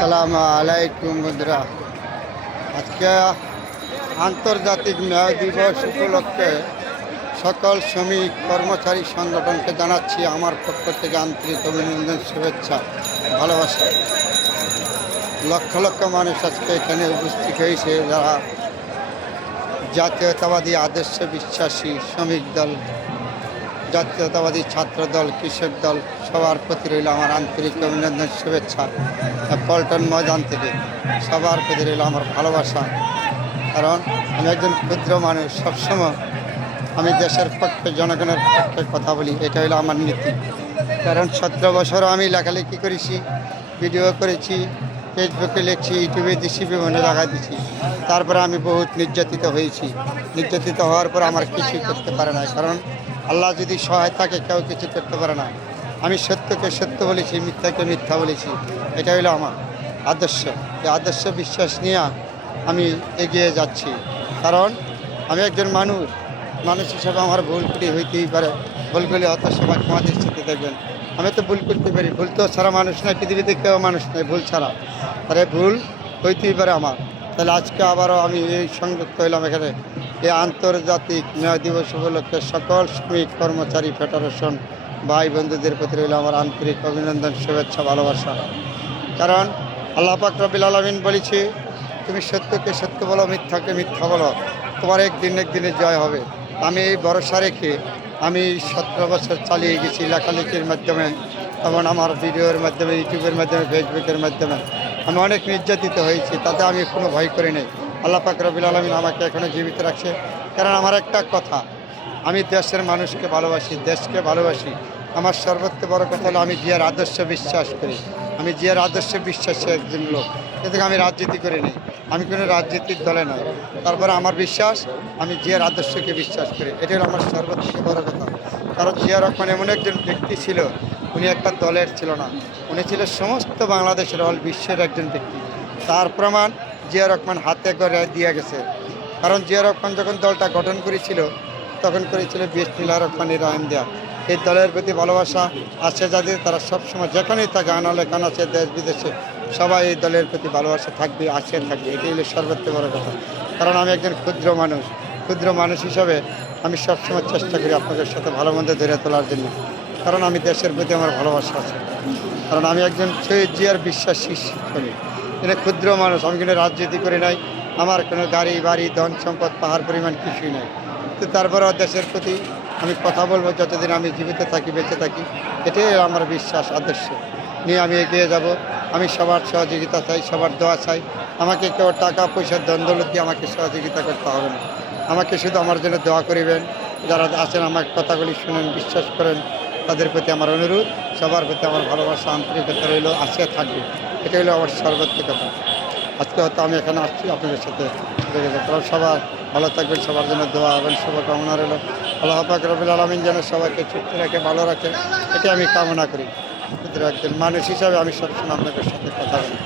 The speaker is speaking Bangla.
আসসালামু আলাইকুম বন্ধুরা। আজকে আন্তর্জাতিক ন্যায় দিবস উপলক্ষে সকল শ্রমিক কর্মচারী সংগঠনকে জানাচ্ছি আমার পক্ষ থেকে আন্তরিক অভিনন্দন, শুভেচ্ছা, ভালোবাসা। লক্ষ লক্ষ মানুষ আজকে এখানে উপস্থিত হয়েছে, যারা জাতীয়তাবাদী আদর্শে বিশ্বাসী শ্রমিক দল, জাতীয়তাবাদী ছাত্র দল, কৃষক দল, সবার প্রতি রইল আমার আন্তরিক অভিনন্দন, শুভেচ্ছা। পল্টন ময়দান থেকে সবার প্রতি রইল আমার ভালোবাসা। কারণ আমি একজন ক্ষুদ্র মানুষ, সবসময় আমি দেশের পক্ষে, জনগণের পক্ষে কথা বলি, এটা হলো আমার নীতি। কারণ 17 বছরও আমি লেখালেখি করেছি, ভিডিও করেছি, ফেসবুকে লিখছি, ইউটিউবে দিচ্ছি, বিভিন্ন জায়গায় দিচ্ছি। তারপরে আমি বহুত নির্যাতিত হয়েছি। নির্যাতিত হওয়ার পর আমার কিছুই করতে পারে না, কারণ আল্লাহ যদি সহায় থাকে কেউ কিছু করতে পারে না। আমি সত্যকে সত্য বলেছি, মিথ্যাকে মিথ্যা বলেছি, এটা হলো আমার আদর্শ। এই আদর্শ বিশ্বাস নিয়ে আমি এগিয়ে যাচ্ছি। কারণ আমি একজন মানুষ হিসাবে আমার ভুল ত্রুটি হইতেই পারে। ভুলগুলি অত সবাই আমাদের সাথে দেখবেন, আমি তো ভুল করতে পারি। ভুল তো ছাড়া মানুষ নয়, পৃথিবীতে কেউ মানুষ নয় ভুল ছাড়া। তাহলে ভুল হইতেই পারে আমার। তাহলে আজকে আবারও আমি এই সংযুক্ত হইলাম এখানে এই আন্তর্জাতিক ন্যায় দিবস উপলক্ষে সকল শ্রমিক কর্মচারী ফেডারেশন ভাই বন্ধুদের প্রতি রইল আমার আন্তরিক অভিনন্দন, শুভেচ্ছা, ভালোবাসা। কারণ আল্লাহ পাক রব্বুল আলামিন বলেছে, তুমি সত্যকে সত্য বলো, মিথ্যাকে মিথ্যা বলো, তোমার একদিনে জয় হবে। আমি এই ভরসা রেখে আমি 17 বছর চালিয়ে গেছি লেখালেখির মাধ্যমে, এবং আমার ভিডিওর মাধ্যমে, ইউটিউবের মাধ্যমে, ফেসবুকের মাধ্যমে। আমি অনেক নির্যাতিত হয়েছি, তাতে আমি কোনো ভয় করি নাই। আল্লাহ পাক রব্বুল আলামিন আমাকে এখনও জীবিত রাখছে। কারণ আমার একটা কথা, আমি দেশের মানুষকে ভালোবাসি, দেশকে ভালোবাসি। আমার সর্বোচ্চ বড় কথা হলো আমি জিয়ার আদর্শে বিশ্বাস করি। আমি জিয়ার আদর্শে বিশ্বাসী একজন লোক, কিন্তু আমি রাজনীতি করি নি, আমি কোনো রাজনীতির দলে নয়। তারপরে আমার বিশ্বাস, আমি জিয়ার আদর্শকে বিশ্বাস করি, এটাই আমার সর্বোচ্চ বড় কথা। কারণ জিয়া রহমান এমন একজন ব্যক্তি ছিল, উনি একটা দলের ছিল না, উনি ছিল সমস্ত বাংলাদেশের, অল বিশ্বের একজন ব্যক্তি। তার প্রমাণ জিয়া রহমান হাতে করে দিয়ে গেছে। কারণ জিয়া রহমান যখন দলটা গঠন করেছিল, তখন করেছিল বিসমিল্লাহির রহমানির রহিম দেয়া। এই দলের প্রতি ভালোবাসা আছে যাদের, তারা সবসময় যেখানেই থাকে, আনালে কানাচে, দেশ বিদেশে, সবাই এই দলের প্রতি ভালোবাসা থাকবে, আছে থাকবে, এটাই হলো সর্বোচ্চ বড় কথা। কারণ আমি একজন ক্ষুদ্র মানুষ হিসাবে আমি সবসময় চেষ্টা করি আপনাদের সাথে ভালো মন্দ ধরে তোলার জন্য। কারণ আমি দেশের প্রতি আমার ভালোবাসা আছে। কারণ আমি একজন শহীদ জিয়ার বিশ্বাসী করি। কিন্তু ক্ষুদ্র মানুষ, আমি কিন্তু রাজনীতি করি নাই, আমার কোনো গাড়ি বাড়ি ধন সম্পদ পাহাড় পরিমাণ কিছুই নাই। তো তারপরেও দেশের প্রতি আমি কথা বলবো যতদিন আমি জীবিত থাকি, বেঁচে থাকি। এটাই আমার বিশ্বাস, আদর্শ নিয়ে আমি এগিয়ে যাব। আমি সবার সহযোগিতা চাই, সবার দোয়া চাই। আমাকে কেউ টাকা পয়সার দ্বন্দ্বলত দিয়ে আমাকে সহযোগিতা করতে হবে না। আমাকে শুধু আমার জন্য দোয়া করিবেন। যারা আছেন আমার কথাগুলি শুনেন, বিশ্বাস করেন, তাদের প্রতি আমার অনুরোধ, সবার প্রতি আমার ভালোবাসা, আন্তরিকতা রইল, আসে থাকবে। এটা হলো আমার সর্বোচ্চ কথা। আজকে হয়তো আমি এখানে আসছি আপনাদের সাথে দেখে যাবো। সবার ভালো থাকবেন, সবার জন্য দোয়া হবেন, শুভকামনা রইল। আল্লাহ পাক রব্বুল আলামিন যেন সবাইকে সুস্থ রাখে, ভালো রাখে, এটা আমি কামনা করি। একজন মানুষ হিসাবে আমি সবসময় আপনাদের সাথে কথা বলি।